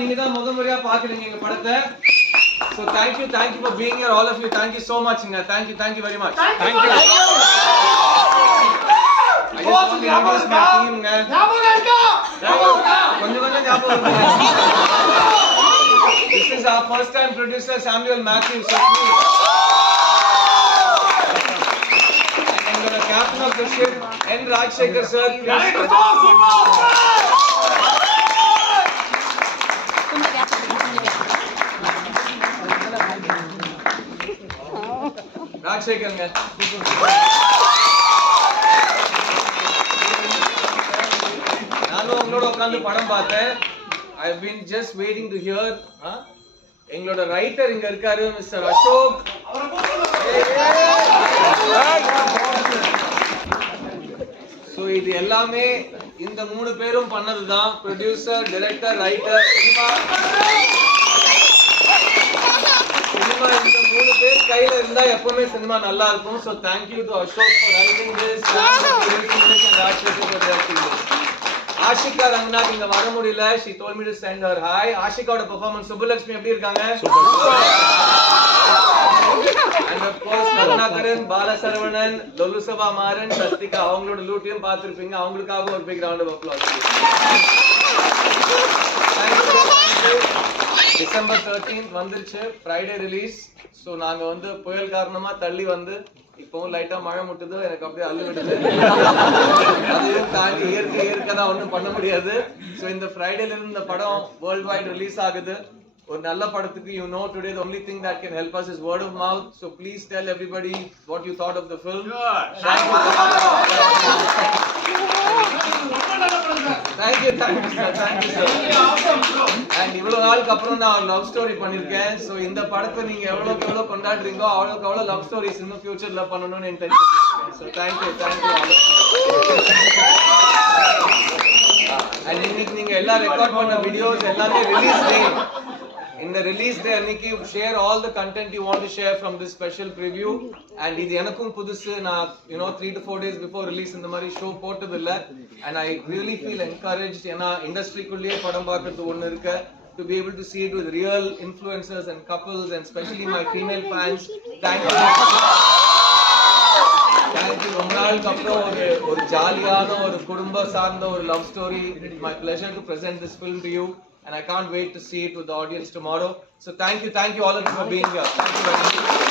நீங்க தான் முதன்முறையா பாக்குறீங்க எங்க படத்தை. So thank you for being here, all of you. Thank you so much. Thank you very much. Thank you. I just want to introduce my team. This is our first time producer Samuel Matthews. And the captain of the ship, N. Rajshekhar sir. Rajshekhar. I've been just waiting to hear எங்களோட ரைட்டர் இங்க இருக்காரு மிஸ்டர் அசோக். சோ இது எல்லாமே இந்த மூணு பேரும் பண்ணதுதான். Producer, director, writer, cinema இந்த மூணு பேர் கையில இருந்தா எப்பவுமே சினிமா நல்லா இருக்கும். So thank you to Ashok for writing this, and Rajshekhar for directing this. Ashika Rangnath inga vara mudiyala. She told me to send her hi. Ashika oda performance Subbalakshmi eppadi irukanga? Super. And of course Karunakaran, Bala Saravanan, Lolusaba Maran, Sastika avangaloda lootiyum paathirpinga. Avangalukkaga or big round of applause. Thank you. December 13th வந்துருச்சு, Friday release. So நாங்க வந்து புயல் காரணமா தள்ளி வந்து இப்பவும் லைட்டா மழை முட்டுது, எனக்கு அப்படியே அள்ளு விடுது. அதையும் தாண்டி இயற்கை தான் ஒன்றும் பண்ண முடியாது. ஸோ இந்த ஃப்ரைடேல இருந்து இந்த படம் வேர்ல்ட் வைட் ரிலீஸ் ஆகுது. ஒரு நல்ல படத்துக்கு you know today the only thing that can help us is word of mouth. So please tell everybody what you thought of the film. Thank you sir. And இவ்வளவு நாளுக்கு அப்புறம் நான் love story பண்ணிருக்கேன். சோ இந்த படத்தை நீங்க எவ்வளவுக்கு எவ்வளவு கொண்டாடுறீங்களோ அவ்வளவுக்கு அவ்வளவு லவ் ஸ்டோரிஸ் இன்னும் ஃபியூச்சர்ல பண்ணணும்னு இன்டென்ஷன் இருக்கேன். So thank you all. And இன்னைக்கு நீங்க எல்லா ரெக்கார்ட் பண்ண வீடியோஸ் எல்லாமே ரிலீஸ் டே. In the release day அன்னைக்கு share all the content you want to share from this special preview. And இது எனக்கும் புதுசு. நான் 3 to 4 days before release இந்த மாதிரி ஷோ போட்டது இல்ல. And I really feel encouraged. ஏன்னா இண்டஸ்ட்ரிக்குள்ளேயே படம் பார்க்கிறது ஒண்ணு இருக்கு. To be able to see it with real influencers and couples and especially my female fans. Thank you. ரொம்ப நாளுக்கு அப்புறம் ஒரு ஜாலியான ஒரு குடும்ப சார்ந்த ஒரு love story. It's my pleasure to present this film to you. And I can't wait to see it with the audience tomorrow. So thank you all of you for being here. Thank you very much.